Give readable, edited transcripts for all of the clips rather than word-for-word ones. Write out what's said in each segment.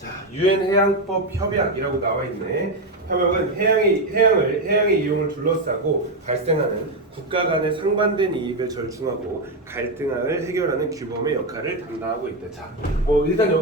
자, 유엔 해양법 협약이라고 나와 있네. 협약은 해양의 이용을 둘러싸고 발생하는 국가 간의 상반된 이익을 절충하고 갈등을 해결하는 규범의 역할을 담당하고 있다. 자, 일단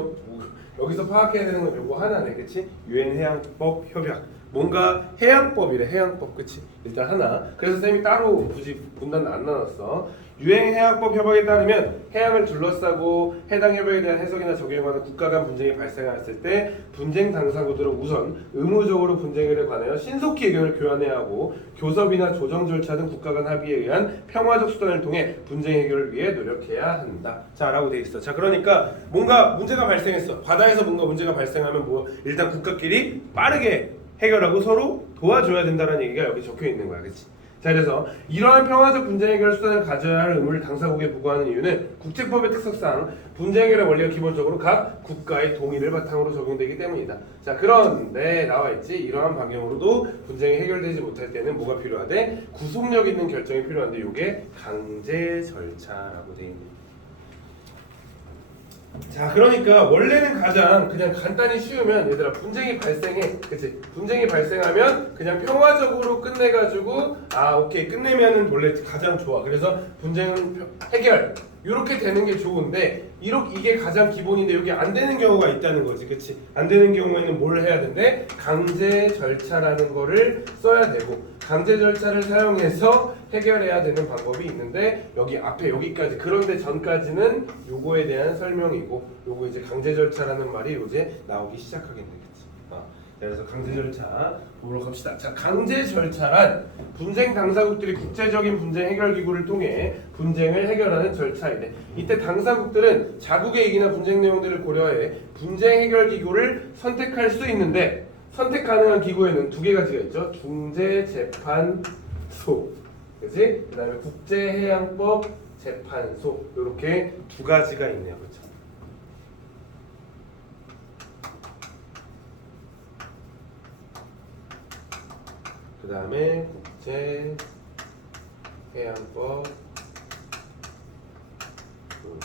여기서 파악해야 되는 건 요거 하나네, 그렇지? 유엔 해양법 협약. 뭔가 해양법이래, 해양법, 그치? 일단 하나. 그래서 쌤이 따로 굳이 분단 안 나눴어. 유엔 해양법 협약에 따르면 해양을 둘러싸고 해당 협약에 대한 해석이나 적용하는 국가 간 분쟁이 발생했을 때 분쟁 당사국들은 우선 의무적으로 분쟁에 관하여 신속히 의견을 교환해야 하고 교섭이나 조정 절차 등 국가 간 합의에 의한 평화적 수단을 통해 분쟁 해결을 위해 노력해야 한다. 자, 라고 돼 있어. 자, 그러니까 뭔가 문제가 발생했어. 바다에서 뭔가 문제가 발생하면 일단 국가끼리 빠르게 해결하고 서로 도와줘야 된다는 얘기가 여기 적혀 있는 거야, 그렇지? 자, 그래서 이러한 평화적 분쟁 해결 수단을 가져야 할 의무를 당사국에 부과하는 이유는 국제법의 특성상 분쟁 해결의 원리가 기본적으로 각 국가의 동의를 바탕으로 적용되기 때문이다. 자, 그런데 나와 있지, 이러한 방향으로도 분쟁이 해결되지 못할 때는 뭐가 필요하대? 구속력 있는 결정이 필요한데 이게 강제 절차라고 돼 있네. 자, 그러니까 원래는 가장 그냥 간단히 쉬우면 얘들아 분쟁이 발생해, 그치? 분쟁이 발생하면 그냥 평화적으로 끝내가지고 오케이 끝내면은 원래 가장 좋아. 그래서 분쟁 해결 이렇게 되는 게 좋은데 이게 가장 기본인데 여기 안 되는 경우가 있다는 거지, 그치? 안 되는 경우에는 뭘 해야 된대? 강제 절차라는 거를 써야 되고 강제 절차를 사용해서 해결해야 되는 방법이 있는데 여기 앞에 여기까지 그런데 전까지는 요거에 대한 설명이고 요거 이제 강제 절차라는 말이 이제 나오기 시작하겠네, 그치? 그래서 강제 절차 보러 갑시다. 자, 강제 절차란 분쟁 당사국들이 국제적인 분쟁 해결 기구를 통해 분쟁을 해결하는 절차이네. 이때 당사국들은 자국의 이익이나 분쟁 내용들을 고려해 분쟁 해결 기구를 선택할 수 있는데 선택 가능한 기구에는 두 개가 있죠. 중재재판소, 그렇지? 그다음에 국제해양법 재판소 이렇게 두 가지가 있네요, 그렇죠? 그 다음에 국제해양법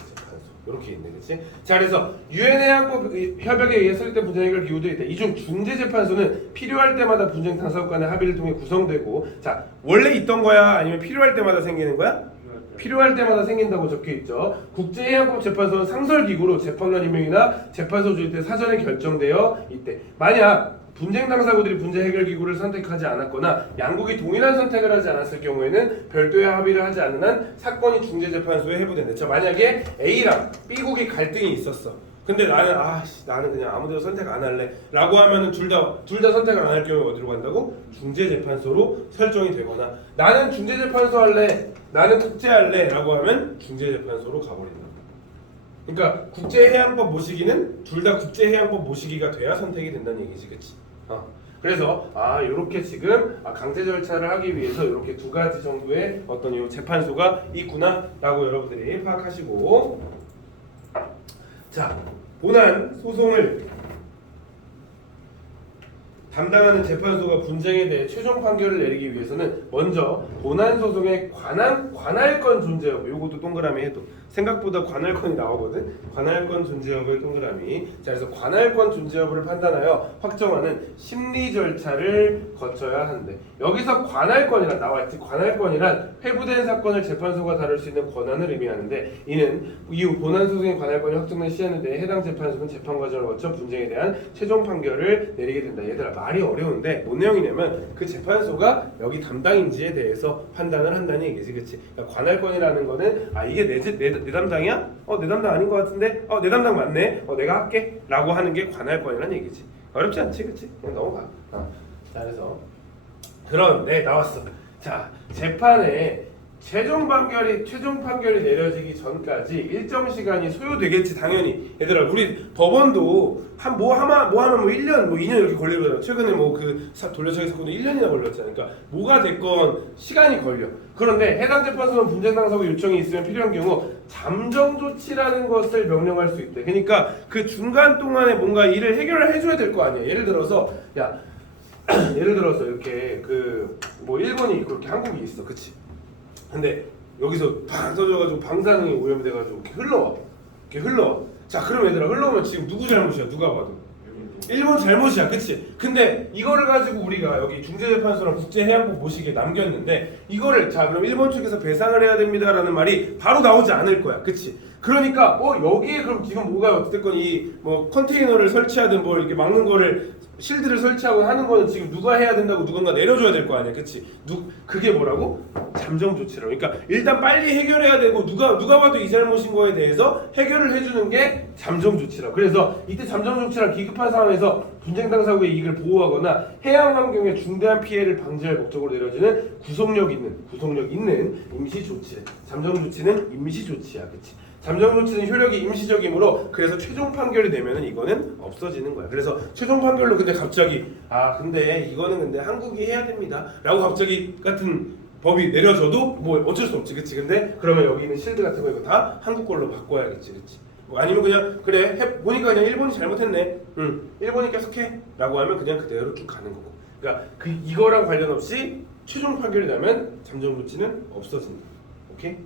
재판소 이렇게 있네, 그렇지? 자, 그래서 유엔 해양법 협약에 의해 설립된 분쟁 해결 기구들이 있다. 이 중 중재재판소는 필요할 때마다 분쟁 당사국 간의 합의를 통해 구성되고, 자, 원래 있던 거야? 아니면 필요할 때마다 생기는 거야? 필요할 때마다 생긴다고 적혀있죠. 국제해양법 재판소는 상설기구로 재판관 임명이나 재판소 주일 때 사전에 결정되어 있대. 만약 분쟁 당사국들이 분쟁 해결 기구를 선택하지 않았거나 양국이 동일한 선택을 하지 않았을 경우에는 별도의 합의를 하지 않는 한 사건이 중재재판소에 회부된다. 자, 만약에 A랑 B국이 갈등이 있었어. 근데 나는 그냥 아무데도 선택 안 할래 라고 하면은 둘 다 선택을 안 할 경우에 어디로 간다고? 중재재판소로 설정이 되거나 나는 중재재판소 할래, 나는 국제 할래 라고 하면 중재재판소로 가버린다. 그러니까 국제해양법 모시기는 둘 다 국제해양법 모시기가 돼야 선택이 된다는 얘기지, 그치? 그래서 요렇게 지금 강제 절차를 하기 위해서 이렇게 두 가지 정도의 어떤 이 재판소가 있구나라고 여러분들이 파악하시고, 자, 본안 소송을 담당하는 재판소가 분쟁에 대해 최종 판결을 내리기 위해서는 먼저 본안 소송의 관할권 존재 여부, 요것도 동그라미 해도 생각보다 관할권이 나오거든. 관할권 존재 여부의 동그라미. 자, 그래서 관할권 존재 여부를 판단하여 확정하는 심리 절차를 거쳐야 한대. 여기서 관할권이란 나와있지. 관할권이란 회부된 사건을 재판소가 다룰 수 있는 권한을 의미하는데 이는 이후 본안 소송의 관할권이 확정된 시한에 대해 해당 재판소는 재판 과정을 거쳐 분쟁에 대한 최종 판결을 내리게 된다. 얘들아, 말이 어려운데 뭔 내용이냐면 그 재판소가 여기 담당인지에 대해서 판단을 한다는 얘기지, 그치? 그러니까 관할권이라는 거는 이게 내 담당이야? 내 담당 아닌 것 같은데? 내 담당 맞네? 내가 할게? 라고 하는 게 관할권이라는 얘기지. 어렵지 않지, 그치? 그냥 넘어가. 자, 그래서 그런데 나왔어. 자, 재판에 최종 판결이 내려지기 전까지 일정 시간이 소요되겠지, 당연히. 얘들아, 우리 법원도 뭐 하면 1년, 2년 이렇게 걸리거든. 최근에 돌려차기 사건도 1년이나 걸렸잖아. 그러니까 뭐가 됐건 시간이 걸려. 그런데 해당 재판소는 분쟁 당사국 요청이 있으면 필요한 경우 잠정 조치라는 것을 명령할 수 있대. 그러니까 그 중간 동안에 뭔가 일을 해결을 해줘야 될 거 아니야. 예를 들어서 이렇게 일본이 있고 이렇게 한국이 있어, 그치? 근데 여기서 팡 터져가지고 방사능이 오염돼가지고 이렇게 흘러와. 자, 그럼 얘들아, 흘러오면 지금 누구 잘못이야? 누가 봐도 일본 잘못이야, 그치? 근데 이거를 가지고 우리가 여기 중재재판소랑 국제해양법 모시기에 남겼는데 이거를 자 그럼 일본 측에서 배상을 해야 됩니다라는 말이 바로 나오지 않을 거야, 그치? 그러니까 여기에 그럼 지금 뭐가 어쨌든 이 뭐 컨테이너를 설치하든 뭐 이렇게 막는 거를 실드를 설치하고 하는 거는 지금 누가 해야 된다고 누군가 내려줘야 될 거 아니야, 그치? 그게 뭐라고? 잠정 조치라고. 그러니까 일단 빨리 해결해야 되고 누가 봐도 이 잘못인 거에 대해서 해결을 해주는 게 잠정 조치라고. 그래서 이때 잠정 조치란 기급한 상황에서 분쟁 당사국의 이익을 보호하거나 해양 환경에 중대한 피해를 방지할 목적으로 내려지는 구속력 있는 임시 조치. 잠정 조치는 임시 조치야, 그치? 잠정 조치는 효력이 임시적이므로 그래서 최종 판결이 되면은 이거는 없어지는 거야. 그래서 최종 판결로 근데 갑자기 근데 이거는 근데 한국이 해야 됩니다라고 갑자기 같은 법이 내려져도 뭐 어쩔 수 없지, 그치? 근데 그러면 여기 있는 실드 같은 거 이거 다 한국 걸로 바꿔야겠지, 그치? 뭐 아니면 그냥 그래 보니까 그냥 일본이 잘못했네, 일본이 계속해라고 하면 그냥 그대로 쭉 가는 거고. 그러니까 이거랑 관련 없이 최종 판결이 나면 잠정 조치는 없어진다. 오케이?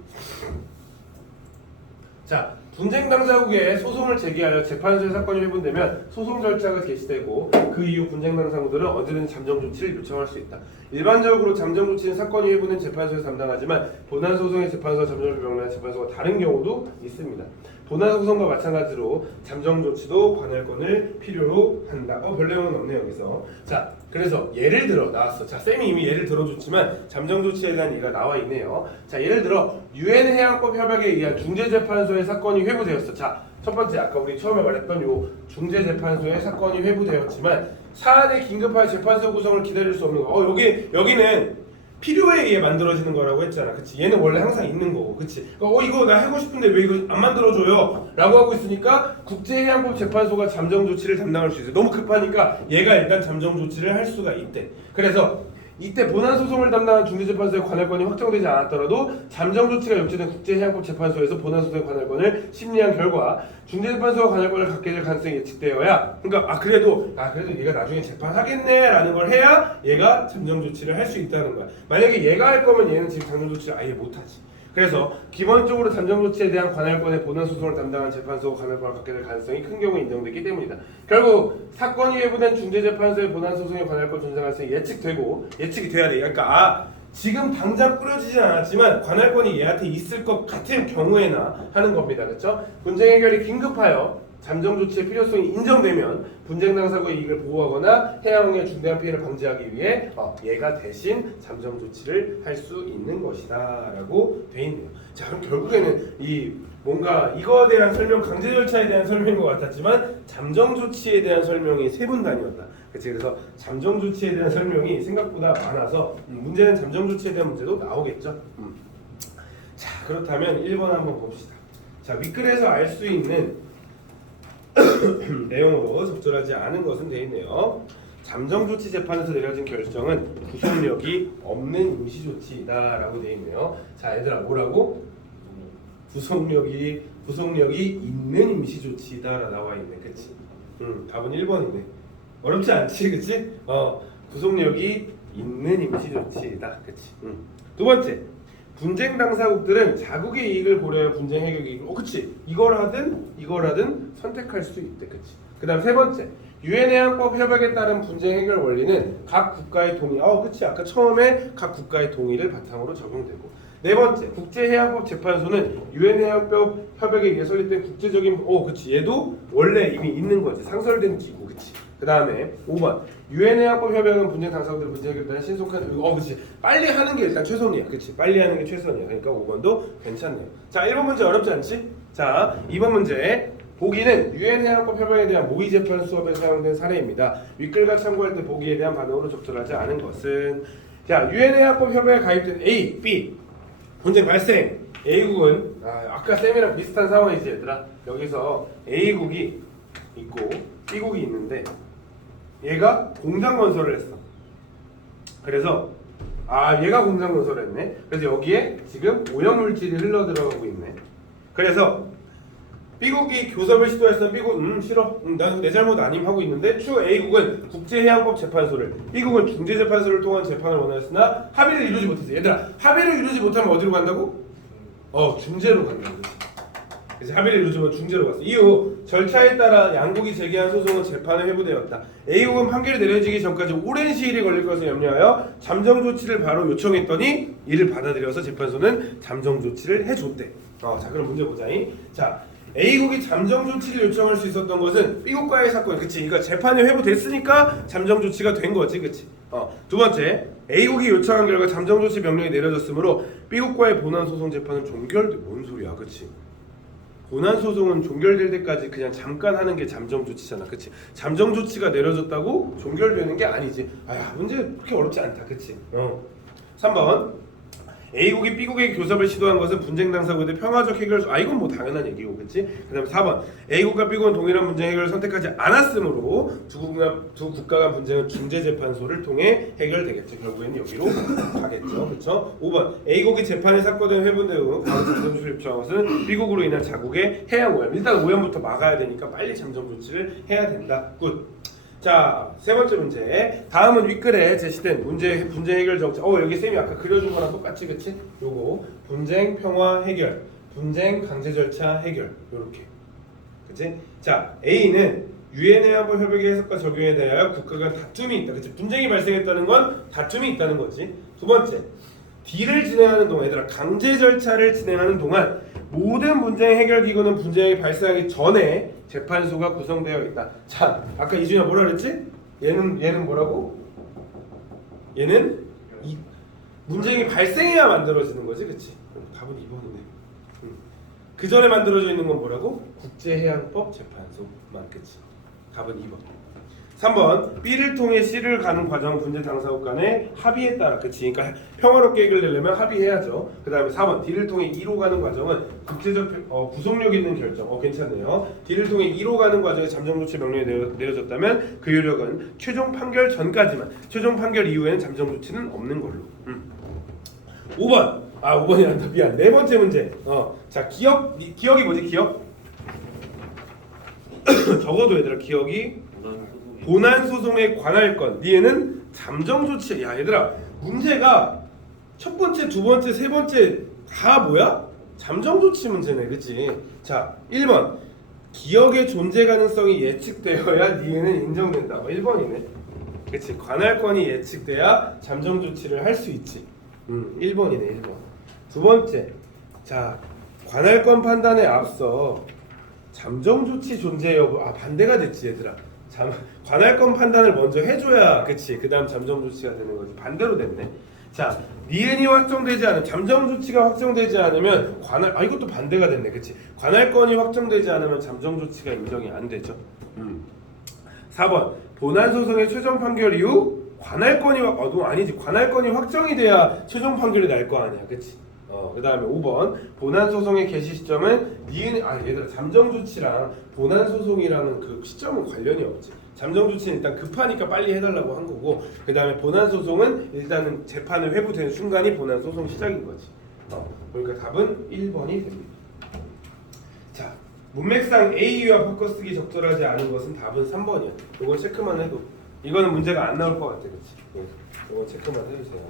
자, 분쟁 당사국에 소송을 제기하여 재판소에 사건이 회부되면 소송 절차가 개시되고 그 이후 분쟁 당사국들은 언제든지 잠정 조치를 요청할 수 있다. 일반적으로 잠정 조치는 사건이 회부된 재판소에서 담당하지만 본안 소송의 재판소와 잠정 조치를 명령하는 재판소가 다른 경우도 있습니다. 본안 소송과 마찬가지로 잠정 조치도 관할권을 필요로 한다. 별 내용은 없네요 여기서. 자, 그래서 예를 들어 나왔어. 자, 쌤이 이미 예를 들어줬지만 잠정 조치에 대한 얘기가 나와 있네요. 자, 예를 들어 유엔 해양법 협약에 의한 중재재판소의 사건이 회부되었어. 자, 첫 번째 아까 우리 처음에 말했던 요 중재재판소의 사건이 회부되었지만 사안에 긴급하게 재판소 구성을 기다릴 수 없는 거. 여기는 필요에 의해 만들어지는 거라고 했잖아, 그치? 얘는 원래 항상 있는 거고, 그치? 이거 나 하고 싶은데 왜 이거 안 만들어줘요? 라고 하고 있으니까 국제해양법 재판소가 잠정 조치를 담당할 수 있어. 너무 급하니까 얘가 일단 잠정 조치를 할 수가 있대. 그래서 이때 본안 소송을 담당한 중재재판소의 관할권이 확정되지 않았더라도 잠정 조치가 요청된 국제해양법 재판소에서 본안 소송의 관할권을 심리한 결과 중재재판소가 관할권을 갖게 될 가능성이 예측되어야, 그러니까 그래도 얘가 나중에 재판하겠네라는 걸 해야 얘가 잠정 조치를 할 수 있다는 거야. 만약에 얘가 할 거면 얘는 지금 잠정 조치를 아예 못하지. 그래서 기본적으로 잠정 조치에 대한 관할권의 본안 소송을 담당한 재판소가 관할권을 갖게 될 가능성이 큰 경우에 인정되기 때문이다. 결국 사건이 회부된 중재재판소의 본안 소송의 관할권 존재 가능성이 예측이 돼야 돼. 그러니까 지금 당장 꾸려지진 않았지만 관할권이 얘한테 있을 것 같은 경우에나 하는 겁니다. 그렇죠? 분쟁 해결이 긴급하여 잠정 조치의 필요성이 인정되면 분쟁 당사국의 이익을 보호하거나 해양의 중대한 피해를 방지하기 위해 얘가 대신 잠정 조치를 할 수 있는 것이다라고 돼 있네요. 자, 그럼 결국에는 이 뭔가 이거에 대한 설명, 강제 절차에 대한 설명인 것 같았지만 잠정 조치에 대한 설명이 세 분 단위였다. 그치? 그래서 잠정 조치에 대한 설명이 생각보다 많아서 문제는 잠정 조치에 대한 문제도 나오겠죠. 자, 그렇다면 1번 한번 봅시다. 자, 윗글에서 알 수 있는 내용으로 적절하지 않은 것은 되어 있네요. 잠정조치 재판에서 내려진 결정은 구속력이 없는 임시조치이다라고 되어 있네요. 자, 얘들아 뭐라고? 구속력이 있는 임시조치이다라 나와 있네, 그치? 답은 1번이네. 어렵지 않지, 그치? 구속력이 있는 임시조치이다, 그치? 두 번째. 분쟁 당사국들은 자국의 이익을 고려해 분쟁 해결 이익을 그치? 이걸 하든 선택할 수 있대, 그치? 그다음 세 번째, 유엔 해양법 협약에 따른 분쟁 해결 원리는 각 국가의 동의, 그치? 아까 처음에 각 국가의 동의를 바탕으로 적용되고. 네 번째, 국제해양법 재판소는 유엔 해양법 협약에 의해 설립된 국제적인, 그치? 얘도 원래 이미 있는 거지, 상설된 기구, 그치? 그 다음에 5번 유엔 해양법 협약은 분쟁 당사국들의 문제 해결에 대한 신속한 그치 빨리 하는 게 일단 최선이야, 그치 빨리 하는 게 최선이야. 그러니까 5번도 괜찮네요. 자, 1번 문제 어렵지 않지? 자, 2번 문제 보기는 유엔 해양법 협약에 대한 모의 재판 수업에 사용된 사례입니다. 윗글과 참고할 때 보기에 대한 반응으로 적절하지 않은 것은 자, 유엔 해양법 협약에 가입된 A, B 분쟁 발생. A국은 아까 쌤이랑 비슷한 상황이지 얘들아. 여기서 A국이 있고 B국이 있는데 얘가 공장 건설을 했어. 그래서 얘가 공장 건설을 했네. 그래서 여기에 지금 오염물질이 흘러 들어가고 있네. 그래서 B국이 교섭을 시도했으면 B국 싫어. 난 내 잘못 아님 하고 있는데 추 A국은 국제해양법 재판소를 B국은 중재재판소를 통한 재판을 원하였으나 합의를 이루지 못했어. 얘들아 합의를 이루지 못하면 어디로 간다고? 중재로 간다고. 그래서 합의를 이루지만 중재로 갔어. 이후 절차에 따라 양국이 제기한 소송은 재판에 회부되었다. A국은 판결이 내려지기 전까지 오랜 시일이 걸릴 것을 염려하여 잠정 조치를 바로 요청했더니 이를 받아들여서 재판소는 잠정 조치를 해줬대. 자 그럼 문제 보자잉. 자 A국이 잠정 조치를 요청할 수 있었던 것은 B국과의 사건, 그치? 그러니까 재판이 회부됐으니까 잠정 조치가 된 거지, 그치? 두 번째, A국이 요청한 결과 잠정 조치 명령이 내려졌으므로 B국과의 본안 소송 재판은 종결돼. 뭔 소리야, 그치? 본안 소송은 종결될 때까지 그냥 잠깐 하는 게 잠정 조치잖아, 그치? 잠정 조치가 내려졌다고 종결되는 게 아니지. 아야, 문제 그렇게 어렵지 않다, 그치? 3번. A국이 B국에게 교섭을 시도한 것은 분쟁 당사국에 평화적 해결. 이건 뭐 당연한 얘기고, 그렇지? 그다음에 4번. A국과 B국은 동일한 분쟁 해결을 선택하지 않았으므로 두 국가 간 분쟁은 중재재판소를 통해 해결되겠죠. 결국에는 여기로 가겠죠, 그렇죠? 5번. A국이 재판에 삭거된 회부된 후 바로 잠정 조치를 요청한 것은 B국으로 인한 자국의 해양 오염. 일단 오염부터 막아야 되니까 빨리 잠정 조치를 해야 된다. 굿. 자, 세 번째 문제. 다음은 윗글에 제시된 분쟁 해결 정책. 여기 쌤이 아까 그려준 거랑 똑같지, 그치? 요거 분쟁 평화 해결, 분쟁 강제 절차 해결, 요렇게, 그치? 자, A는 유엔 해양법 협약의 해석과 적용에 대하여 국가 간 다툼이 있다, 그치? 분쟁이 발생했다는 건 다툼이 있다는 거지. 두 번째, D를 진행하는 동안, 얘들아, 강제 절차를 진행하는 동안 모든 분쟁 해결 기구는 분쟁이 발생하기 전에 재판소가 구성되어 있다. 자, 아까 이준아 뭐라 그랬지? 얘는 뭐라고? 얘는 이 문쟁이 발생해야 만들어지는 거지, 그치? 답은 2번이네. 그 전에 만들어져 있는 건 뭐라고? 국제해양법 재판소만, 그치? 답은 2번. 3번. B를 통해 C를 가는 과정은 분쟁 당사국 간의 합의에 따라, 그치? 그러니까 평화롭게 해결되려면 합의해야죠. 그 다음에 4번. D를 통해 E로 가는 과정은 국제적 구속력 있는 결정. 괜찮네요. D를 통해 E로 가는 과정에 잠정 조치 명령이 내려졌다면 그 효력은 최종 판결 전까지만, 최종 판결 이후에는 잠정 조치는 없는 걸로. 5번. 5번이란다. 미안. 네 번째 문제. 자, 기억이 뭐지? 기억? 적어도 얘들아, 기억이 본안 소송에 관할 건. 얘는 잠정 조치. 야, 얘들아, 문제가 첫 번째, 두 번째, 세 번째 다 뭐야? 잠정 조치 문제네, 그치? 자, 1번. 기억의 존재 가능성이 예측되어야 니에는 인정된다. 1번이네. 그치? 관할권이 예측돼야 잠정 조치를 할 수 있지. 1번이네, 1번. 두 번째. 자, 관할권 판단에 앞서 잠정 조치 존재 여부. 반대가 됐지, 얘들아. 관할권 판단을 먼저 해줘야, 그치? 그 다음 잠정 조치가 되는 거지. 반대로 됐네. 자, 니은이 확정되지 않은, 잠정 조치가 확정되지 않으면 이것도 반대가 됐네, 그치? 관할권이 확정되지 않으면 잠정 조치가 인정이 안 되죠. 4번. 본안 소송의 최종 판결 이후 관할권이 아니지. 관할권이 확정이 돼야 최종 판결이 날 거 아니야, 그치? 그 다음에 5번. 본안 소송의 개시 시점은 얘들아, 잠정 조치랑 본안 소송이랑은 그 시점은 관련이 없지. 잠정 조치는 일단 급하니까 빨리 해달라고 한 거고, 그 다음에 본안 소송은 일단은 재판을 회부된 순간이 본안 소송 시작인 거지. 그러니까 답은 1번이 됩니다. 자, 문맥상 A와 바꿔 쓰기 적절하지 않은 것은 답은 3번이야. 이거 체크만 해도, 이거는 문제가 안 나올 것 같아, 그렇지? 이거 체크만 해주세요.